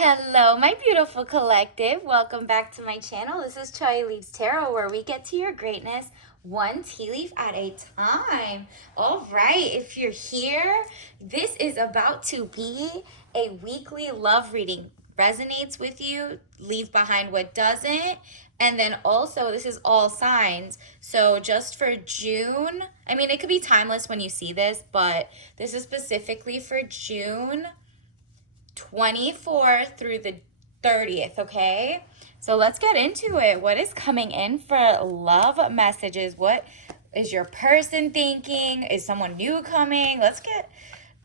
Hello, my beautiful collective. Welcome back to my channel. This is Chai Leaves Tarot, where we get to your greatness one tea leaf at a time. All right, if you're here, this is about to be a weekly love reading. Resonates with you, leave behind what doesn't. And then also, this is all signs. So just for June, I mean, it could be timeless when you see this, but this is specifically for June 24th through the 30th, okay? So let's get into it. What is coming in for love messages? What is your person thinking? Is someone new coming? Let's get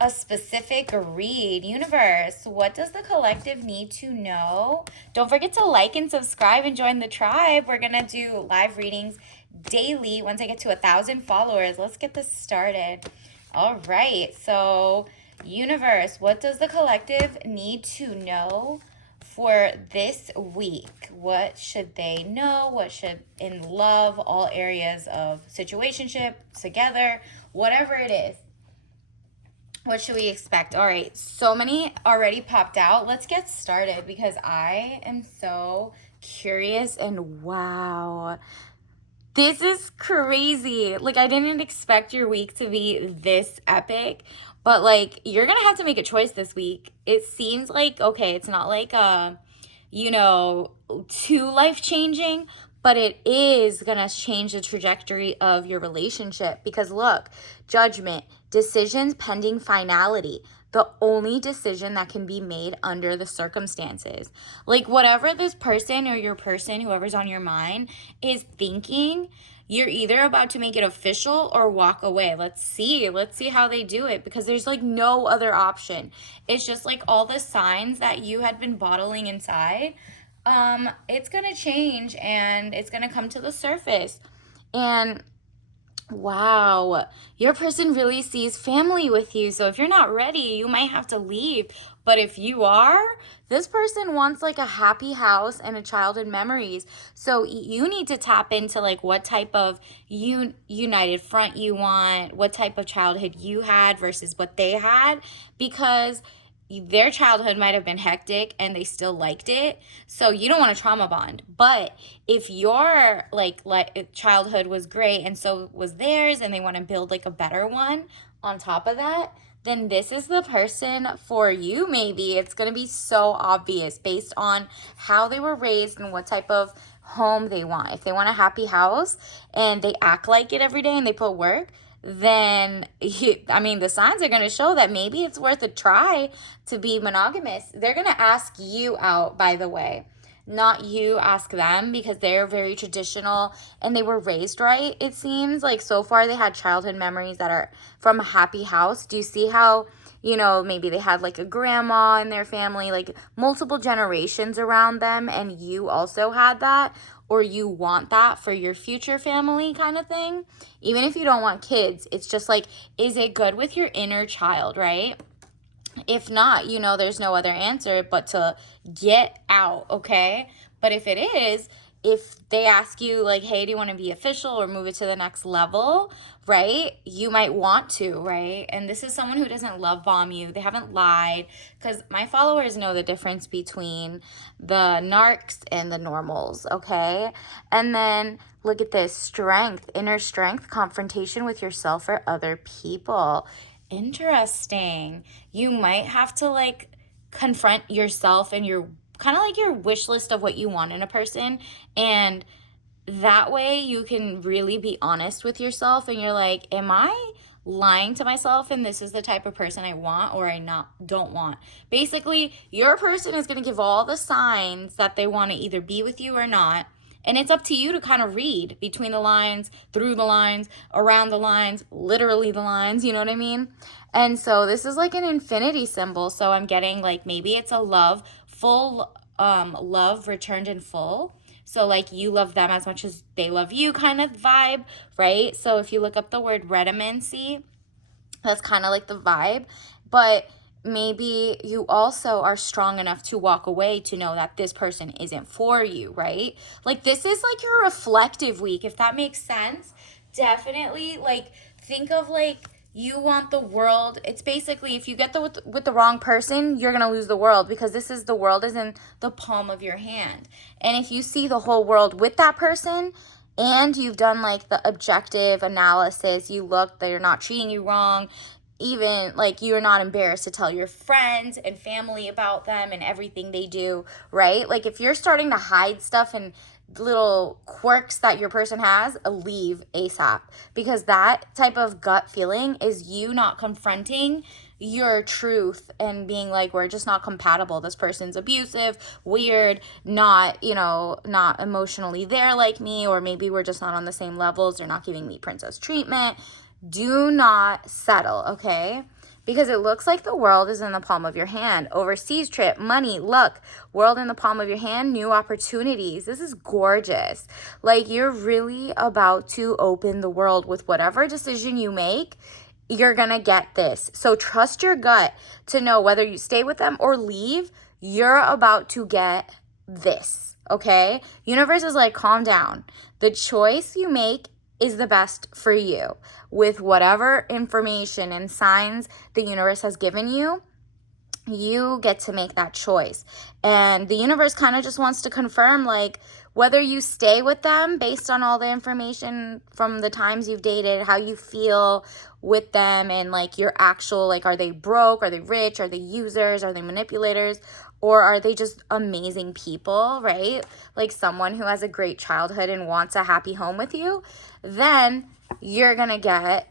a specific read. Universe, what does the collective need to know? Don't forget to like and subscribe and join the tribe. We're gonna do live readings daily once I get to 1,000 followers. Let's get this started. All right, so universe, what does the collective need to know for this week? What should they know? What should, in love, all areas of situationship, together, whatever it is, what should we expect? All right, so many already popped out. Let's get started because I am so curious and wow. This is crazy. Like, I didn't expect your week to be this epic, but like, you're gonna have to make a choice this week. It seems like, okay, it's not like, you know, too life changing, but it is gonna change the trajectory of your relationship because look, judgment, decisions pending finality, the only decision that can be made under the circumstances. Like, whatever this person or your person, whoever's on your mind, is thinking, you're either about to make it official or walk away. Let's see how they do it because there's like no other option. It's just like all the signs that you had been bottling inside, it's gonna change and it's gonna come to the surface. And wow, your person really sees family with you. So if you're not ready, you might have to leave. But if you are, this person wants like a happy house and a childhood memories. So you need to tap into like what type of united front you want, what type of childhood you had versus what they had, because their childhood might have been hectic and they still liked it, so you don't want to trauma bond. But if your like childhood was great and so was theirs and they want to build like a better one on top of that, then this is the person for you. Maybe it's going to be so obvious based on how they were raised and what type of home they want. If they want a happy house and they act like it every day and they put work, then the signs are going to show that maybe it's worth a try to be monogamous. They're going to ask you out, by the way, not you ask them, because they're very traditional and they were raised right. It seems like so far they had childhood memories that are from a happy house. Do you see how, maybe they had like a grandma in their family, like multiple generations around them, and you also had that, or you want that for your future family kind of thing? Even if you don't want kids, it's just like, is it good with your inner child, right? If not, there's no other answer but to get out, okay? But if it is, if they ask you like, hey, do you want to be official or move it to the next level, right? You might want to, right? And this is someone who doesn't love bomb you. They haven't lied, because my followers know the difference between the narcs and the normals, okay? And then look at this: strength, inner strength, confrontation with yourself or other people. Interesting. You might have to like confront yourself and your kind of like your wish list of what you want in a person, and that way you can really be honest with yourself and you're like, am I lying to myself and this is the type of person I want or don't want? Basically, your person is going to give all the signs that they want to either be with you or not. And it's up to you to kind of read between the lines, through the lines, around the lines, literally the lines, you know what I mean? And so this is like an infinity symbol. So I'm getting like, maybe it's a love, full love returned in full. So like you love them as much as they love you kind of vibe, right? So if you look up the word reticency, that's kind of like the vibe. But maybe you also are strong enough to walk away to know that this person isn't for you, right? Like, this is like your reflective week, if that makes sense. Definitely, like, think of like You want the world. It's basically, if you get with the wrong person, you're going to lose the world, because the world is in the palm of your hand. And if you see the whole world with that person, and you've done like the objective analysis, you look, they're not treating you wrong, even like you're not embarrassed to tell your friends and family about them and everything they do, right? Like if you're starting to hide stuff and little quirks that your person has, leave ASAP, because that type of gut feeling is you not confronting your truth and being like, we're just not compatible. This person's abusive, weird, not, not emotionally there like me, or maybe we're just not on the same levels. They're not giving me princess treatment. Do not settle, okay? Because it looks like the world is in the palm of your hand. Overseas trip, money, luck, world in the palm of your hand, new opportunities. This is gorgeous. Like, you're really about to open the world with whatever decision you make. You're going to get this. So trust your gut to know whether you stay with them or leave. You're about to get this, okay? Universe is like, calm down. The choice you make is the best for you. With whatever information and signs the universe has given you, you get to make that choice. And the universe kind of just wants to confirm, like, whether you stay with them based on all the information from the times you've dated, how you feel with them, and like your actual, like, are they broke? Are they rich? Are they users? Are they manipulators? Or are they just amazing people, right? Like someone who has a great childhood and wants a happy home with you, then you're going to get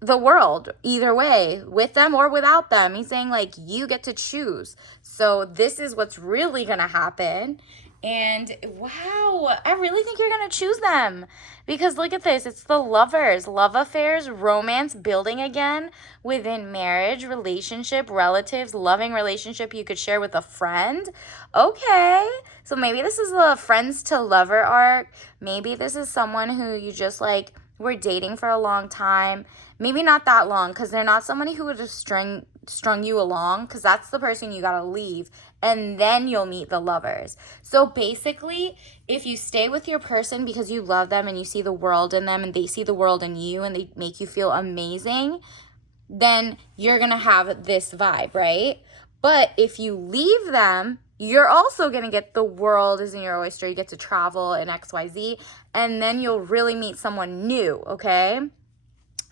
the world either way, with them or without them. He's saying, like, you get to choose. So this is what's really going to happen. And wow, I really think you're going to choose them, because look at this. It's the Lovers, love affairs, romance building again within marriage, relationship, relatives, loving relationship you could share with a friend. Okay, so maybe this is the friends to lover arc. Maybe this is someone who you just like were dating for a long time. Maybe not that long, because they're not somebody who would have strung you along, because that's the person you got to leave, and then you'll meet the Lovers. So basically, if you stay with your person because you love them and you see the world in them and they see the world in you and they make you feel amazing, then you're going to have this vibe, right? But if you leave them, you're also going to get the world is in your oyster. You get to travel and XYZ, and then you'll really meet someone new, okay?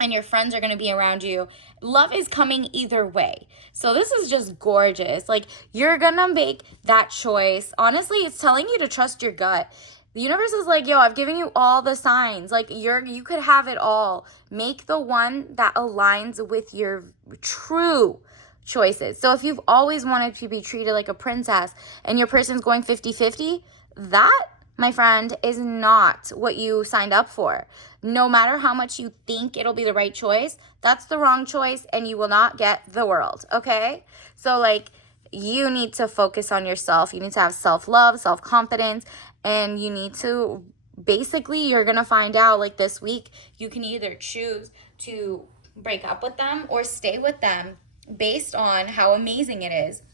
And your friends are going to be around you. Love is coming either way. So this is just gorgeous. Like, you're going to make that choice. Honestly, it's telling you to trust your gut. The universe is like, yo, I've given you all the signs. Like, you could have it all. Make the one that aligns with your true choices. So if you've always wanted to be treated like a princess and your person's going 50-50, that, my friend, is not what you signed up for. No matter how much you think it'll be the right choice, that's the wrong choice, and you will not get the world, okay? So, like, you need to focus on yourself. You need to have self-love, self-confidence, and you need to, basically, you're going to find out, like, this week, you can either choose to break up with them or stay with them based on how amazing it is.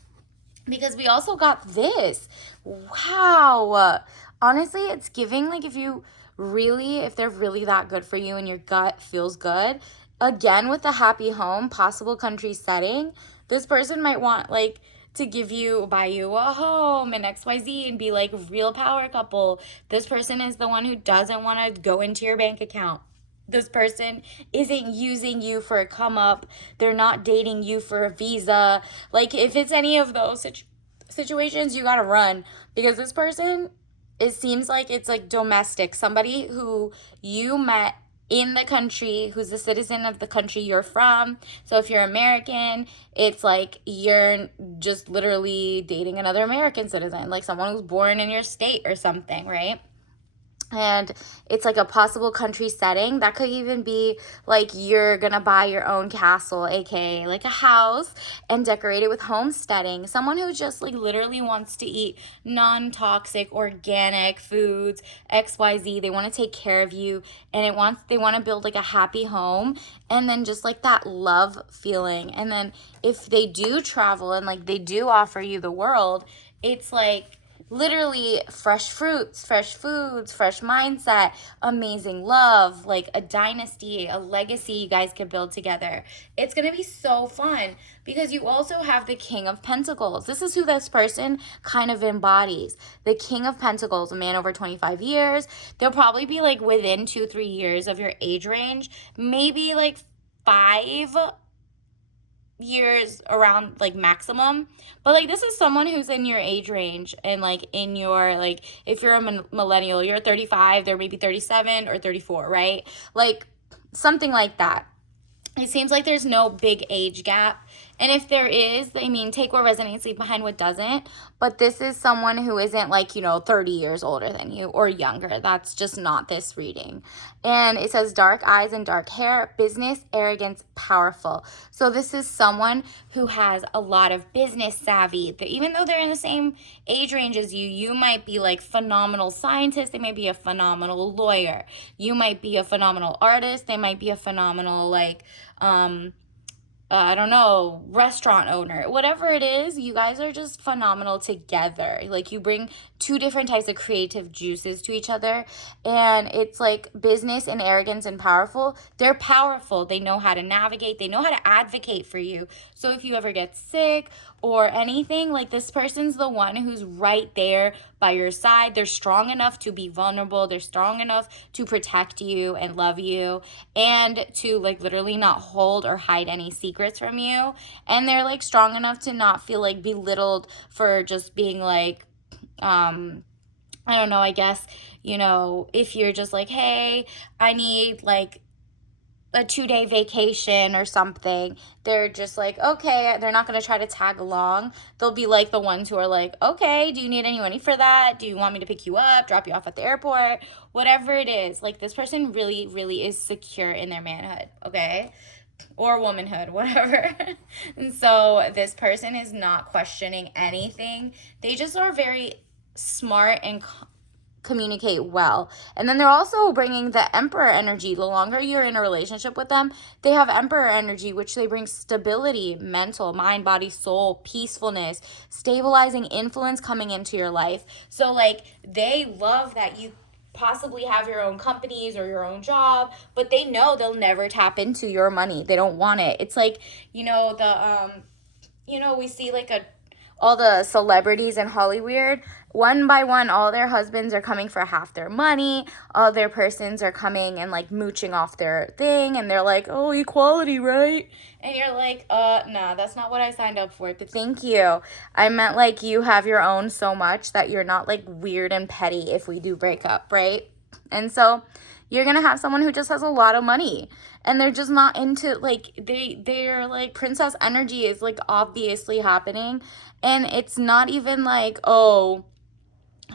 Because we also got this. Wow. Honestly, it's giving, like, if they're really that good for you and your gut feels good, again, with the happy home, possible country setting, this person might want, like, to buy you a home and XYZ and be like real power couple. This person is the one who doesn't want to go into your bank account. This person isn't using you for a come up. They're not dating you for a visa. Like, if it's any of those situations, you got to run, because this person, it seems like it's like domestic, somebody who you met in the country, who's a citizen of the country you're from. So if you're American, it's like you're just literally dating another American citizen, like someone who's born in your state or something, right? And it's like a possible country setting. That could even be like you're going to buy your own castle, aka like a house, and decorate it with homesteading. Someone who just like literally wants to eat non-toxic, organic foods, XYZ. They want to take care of you, and they want to build like a happy home, and then just like that love feeling. And then if they do travel and like they do offer you the world, it's like literally fresh fruits, fresh foods, fresh mindset, amazing love, like a dynasty, a legacy you guys could build together. It's going to be so fun because you also have the King of Pentacles. This is who this person kind of embodies. The King of Pentacles, a man over 25 years. They'll probably be like within 2-3 years of your age range, maybe like 5 years around like maximum, but like this is someone who's in your age range, and like in your, like if you're a millennial, you're 35, they're maybe 37 or 34, right? Like something like that. It seems like there's no big age gap. And if there is, I mean, take what resonates, leave behind what doesn't. But this is someone who isn't like, 30 years older than you or younger. That's just not this reading. And it says dark eyes and dark hair, business, arrogance, powerful. So this is someone who has a lot of business savvy. Even though they're in the same age range as you, you might be like phenomenal scientist. They might be a phenomenal lawyer. You might be a phenomenal artist. They might be a phenomenal like I don't know, restaurant owner, whatever it is, you guys are just phenomenal together. Like you bring two different types of creative juices to each other, and it's like business and arrogance and powerful. They're powerful. They know how to navigate. They know how to advocate for you. So if you ever get sick or anything, like this person's the one who's right there by your side. They're strong enough to be vulnerable. They're strong enough to protect you and love you, and to like literally not hold or hide any secrets from you. And they're like strong enough to not feel like belittled for just being like, I don't know, I guess, if you're just like, hey, I need like a 2-day vacation or something, they're just like, okay, they're not going to try to tag along. They'll be like the ones who are like, okay, do you need any money for that? Do you want me to pick you up, drop you off at the airport? Whatever it is, like this person really, really is secure in their manhood, okay? Or womanhood, whatever. And so this person is not questioning anything. They just are very smart and communicate well. And then they're also bringing the Emperor energy. The longer you're in a relationship with them, they have Emperor energy, which they bring stability, mental, mind, body, soul, peacefulness, stabilizing influence coming into your life. So like they love that you possibly have your own companies or your own job, but they know they'll never tap into your money. They don't want it. It's like, we see like all the celebrities in Hollywood, one by one, all their husbands are coming for half their money. All their persons are coming and like mooching off their thing, and they're like, oh, equality, right? And you're like, nah, that's not what I signed up for, but thank you. I meant like you have your own so much that you're not like weird and petty if we do break up, right? And so you're gonna have someone who just has a lot of money, and they're just not into like they're like princess energy is like obviously happening, and it's not even like, oh,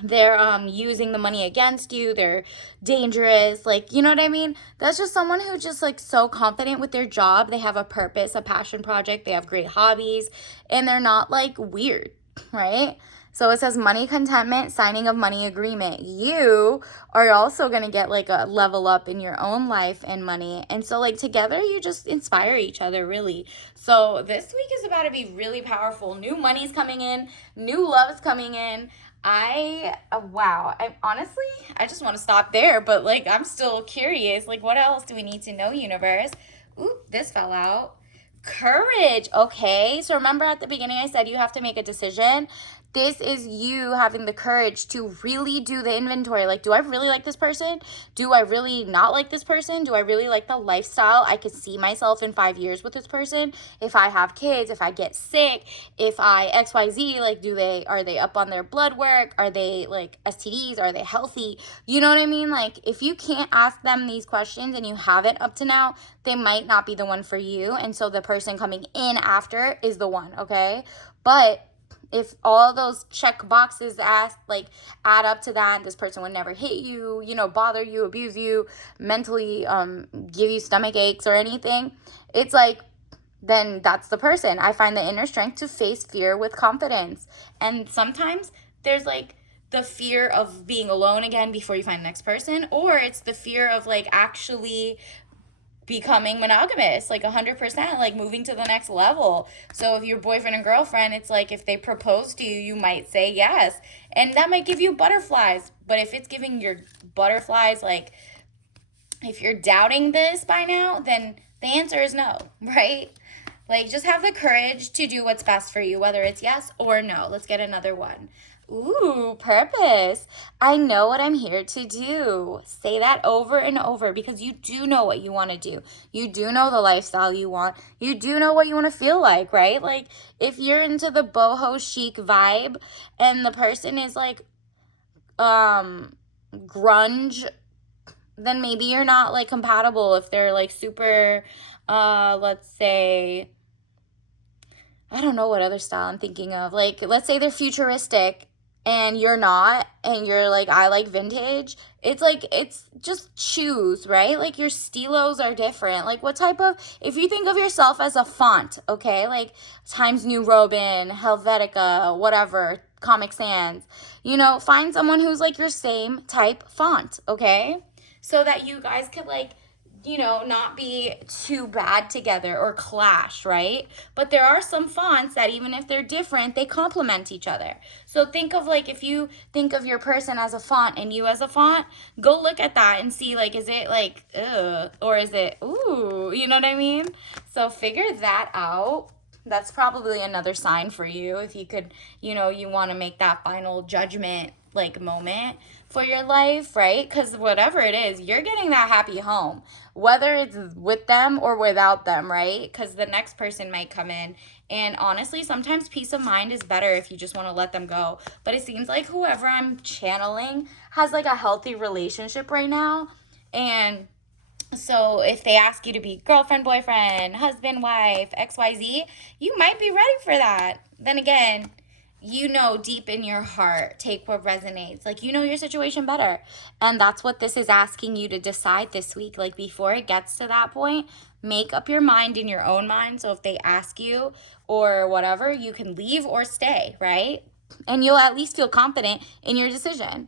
they're using the money against you, they're dangerous, like, you know what I mean? That's just someone who's just like so confident with their job. They have a purpose, a passion project, they have great hobbies, and they're not like weird, right? So it says money contentment, signing of money agreement. You are also going to get like a level up in your own life and money. And so like together you just inspire each other, really. So this week is about to be really powerful. New money's coming in, new love's coming in. Wow. I just want to stop there, but like I'm still curious. Like what else do we need to know, universe? Ooh, this fell out. Courage. Okay, so remember at the beginning I said you have to make a decision. This is you having the courage to really do the inventory. Like, do I really like this person? Do I really not like this person? Do I really like the lifestyle? I could see myself in 5 years with this person. If I have kids, if I get sick, if I XYZ, like, are they up on their blood work? Are they like STDs? Are they healthy? You know what I mean? Like, if you can't ask them these questions and you haven't up to now, they might not be the one for you. And so the person coming in after is the one, okay? But if all those check boxes add up to that, this person would never hit you, bother you, abuse you, mentally give you stomach aches or anything, it's like, then that's the person. I find the inner strength to face fear with confidence. And sometimes there's like the fear of being alone again before you find the next person, or it's the fear of like actually becoming monogamous, like 100%, like moving to the next level. So if your boyfriend and girlfriend, it's like if they propose to you, you might say yes. And that might give you butterflies. But if it's giving your butterflies, like if you're doubting this by now, then the answer is no, right? Like, just have the courage to do what's best for you, whether it's yes or no. Let's get another one. Ooh, purpose. I know what I'm here to do. Say that over and over because you do know what you want to do. You do know the lifestyle you want. You do know what you want to feel like, right? Like, if you're into the boho chic vibe and the person is like grunge, then maybe you're not like compatible. If they're like super let's say, I don't know what other style I'm thinking of. Like, let's say they're futuristic and you're not, and you're like, I like vintage. It's like, it's just choose, right? Like, your stilos are different. Like, what type of, if you think of yourself as a font, okay? Like, Times New Roman, Helvetica, whatever, Comic Sans, you know, find someone who's like your same type font, okay? So that you guys could like, you know, not be too bad together or clash, right? But there are some fonts that even if they're different, they complement each other. So think of like, if you think of your person as a font and you as a font, go look at that and see like, is it like, ugh, or is it, ooh, you know what I mean? So figure that out. That's probably another sign for you if you could, you know, you want to make that final judgment like moment for your life, right? Because whatever it is, you're getting that happy home, whether it's with them or without them, right? Because the next person might come in. And honestly, sometimes peace of mind is better if you just want to let them go. But it seems like whoever I'm channeling has like a healthy relationship right now. And so if they ask you to be girlfriend, boyfriend, husband, wife, XYZ, you might be ready for that. Then again, you know deep in your heart, take what resonates. Like, you know your situation better. And that's what this is asking you to decide this week. Like, before it gets to that point, make up your mind in your own mind. So if they ask you or whatever, you can leave or stay, right? And you'll at least feel confident in your decision.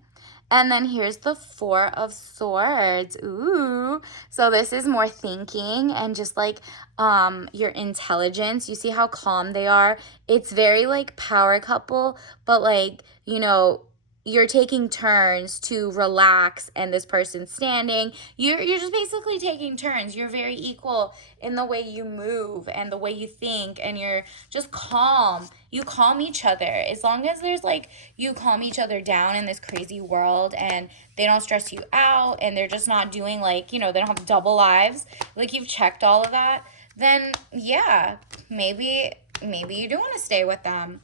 And then here's the Four of Swords. Ooh. So this is more thinking and just like your intelligence. You see how calm they are? It's very like power couple, but like, you know, you're taking turns to relax and this person's standing. You're just basically taking turns. You're very equal in the way you move and the way you think, and you're just calm. You calm each other. As long as there's like, you calm each other down in this crazy world and they don't stress you out and they're just not doing like, you know, they don't have double lives. Like, you've checked all of that, then yeah, maybe you do want to stay with them.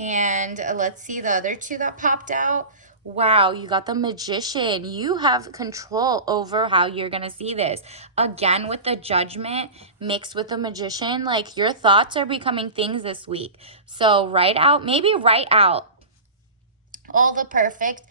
And let's see the other two that popped out. Wow, you got the Magician. You have control over how you're going to see this. Again, with the Judgment mixed with the Magician, like, your thoughts are becoming things this week. So write out all the perfect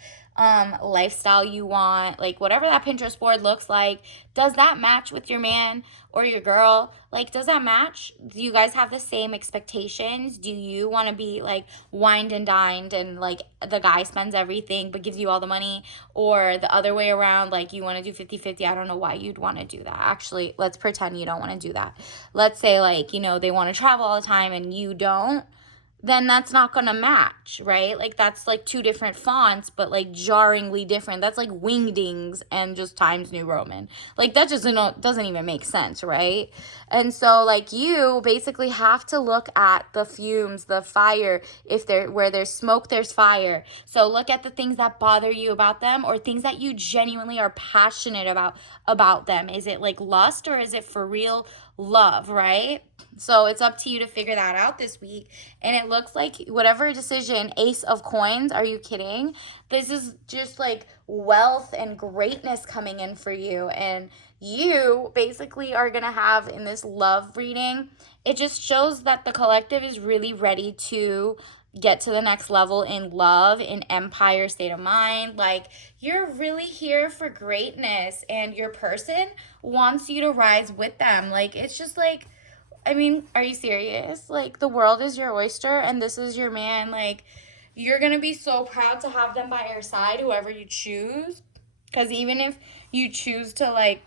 lifestyle you want, like whatever that Pinterest board looks like. Does that match with your man or your girl? Like, does that match? Do you guys have the same expectations? Do you want to be like wined and dined and like the guy spends everything but gives you all the money, or the other way around, like you want to do 50-50? I don't know why you'd want to do that. Actually, let's pretend you don't want to do that. Let's say like, you know, they want to travel all the time and you don't, then that's not gonna match, right? Like, that's like two different fonts, but like jarringly different. That's like Wingdings and just Times New Roman. Like, that just doesn't even make sense, right? And so like, you basically have to look at the fumes, the fire. If there, where there's smoke, there's fire. So look at the things that bother you about them, or things that you genuinely are passionate about them. Is it like lust, or is it for real love, right? So it's up to you to figure that out this week. And it looks like whatever decision, Ace of Coins, are you kidding? This is just like wealth and greatness coming in for you. And you basically are going to have in this love reading, it just shows that the collective is really ready to get to the next level in love, in empire state of mind. Like, you're really here for greatness, and your person wants you to rise with them. Like, it's just like, I mean, are you serious? Like, the world is your oyster and this is your man. Like, you're going to be so proud to have them by your side, whoever you choose. Because even if you choose to, like,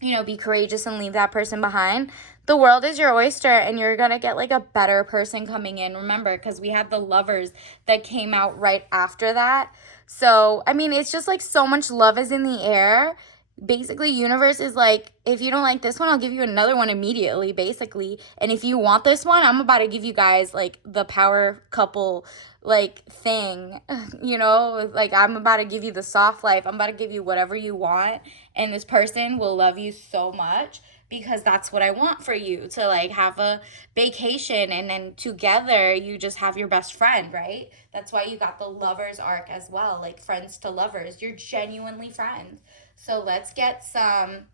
be courageous and leave that person behind. The world is your oyster, and you're going to get like a better person coming in. Remember, because we had the Lovers that came out right after that. So, I mean, it's just like so much love is in the air. Basically, universe is like, if you don't like this one, I'll give you another one immediately, basically. And if you want this one, I'm about to give you guys like the power couple like thing, like I'm about to give you the soft life. I'm about to give you whatever you want, and this person will love you so much because that's what I want for you, to like have a vacation, and then together you just have your best friend, right? That's why you got the Lovers arc as well, like friends to lovers. You're genuinely friends. So let's get some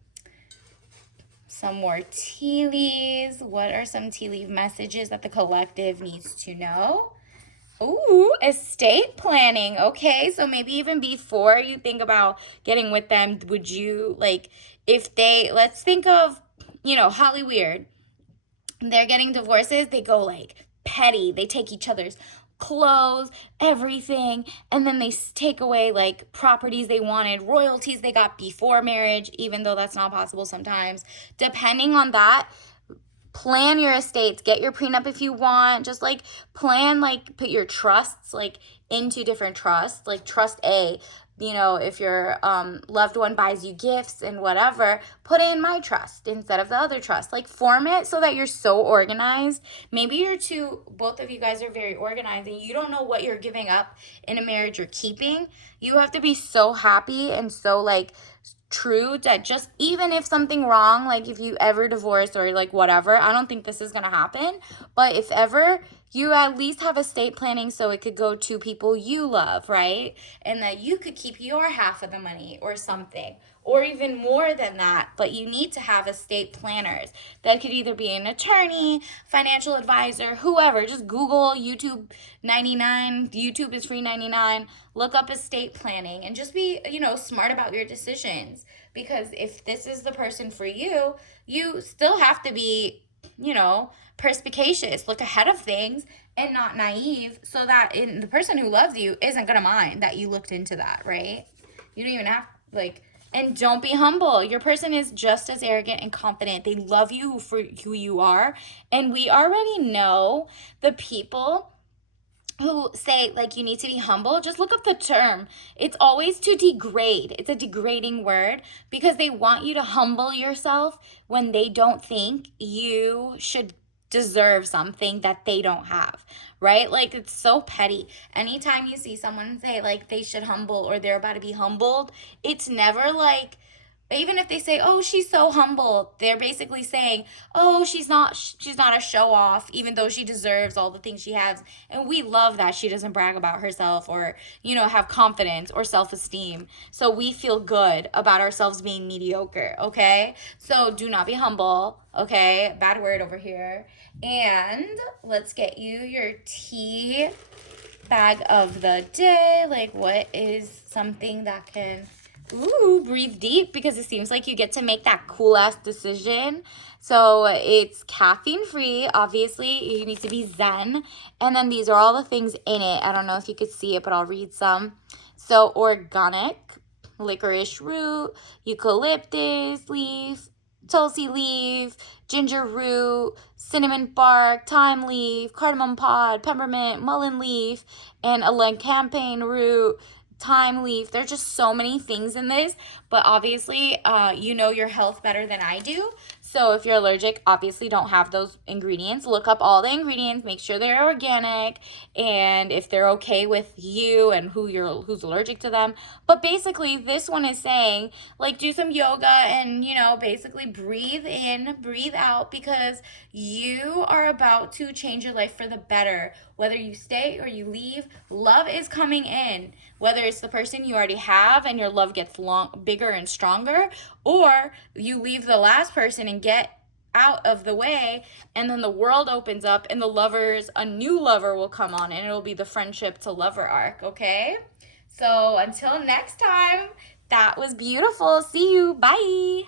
more tea leaves. What are some tea leaf messages that the collective needs to know? Ooh, estate planning. Okay, so maybe even before you think about getting with them, would you like, let's think of, Holly Weird. They're getting divorces, they go like petty. They take each other's clothes, everything, and then they take away like properties they wanted, royalties they got before marriage, even though that's not possible sometimes. Depending on that, plan your estates, get your prenup if you want, just like plan, like put your trusts like into different trusts, like trust A, if your loved one buys you gifts and whatever, put in my trust instead of the other trust. Like form it so that you're so organized. Maybe both of you guys are very organized and you don't know what you're giving up in a marriage you're keeping. You have to be so happy and so like true that just even if something wrong, like if you ever divorce or like whatever, I don't think this is gonna happen, but if ever, you at least have estate planning so it could go to people you love, right? And that you could keep your half of the money or something, or even more than that. But you need to have estate planners. That could either be an attorney, financial advisor, whoever. Just Google YouTube 99. YouTube is free 99. Look up estate planning and just be, smart about your decisions. Because if this is the person for you, you still have to be, perspicacious, look ahead of things, and not naive, so that the person who loves you isn't gonna mind that you looked into that, right? You don't even have and don't be humble. Your person is just as arrogant and confident. They love you for who you are, and we already know the people who say like you need to be humble. Just look up the term. It's always to degrade. It's a degrading word because they want you to humble yourself when they don't think you should deserve something that they don't have, right? Like it's so petty. Anytime you see someone say like they should humble or they're about to be humbled, it's never like, even if they say, oh, she's so humble, they're basically saying, oh, she's not a show off, even though she deserves all the things she has. And we love that she doesn't brag about herself or, have confidence or self-esteem. So we feel good about ourselves being mediocre, okay? So do not be humble, okay? Bad word over here. And let's get you your tea bag of the day. Like, what is something that can... Ooh, breathe deep, because it seems like you get to make that cool ass decision. So it's caffeine free. Obviously, you need to be zen. And then these are all the things in it. I don't know if you could see it, but I'll read some. So organic, licorice root, eucalyptus leaf, tulsi leaf, ginger root, cinnamon bark, thyme leaf, cardamom pod, peppermint, mullein leaf, and a elecampane root, thyme leaf. There's just so many things in this, but obviously you know your health better than I do. So if you're allergic, obviously don't have those ingredients. Look up all the ingredients, make sure they're organic, and if they're okay with you and who's allergic to them. But basically this one is saying like do some yoga and basically breathe in, breathe out, because you are about to change your life for the better. Whether you stay or you leave, love is coming in. Whether it's the person you already have and your love gets bigger and stronger, or you leave the last person and get out of the way, and then the world opens up and a new lover will come on, and it'll be the friendship to lover arc, okay? So until next time, that was beautiful. See you. Bye.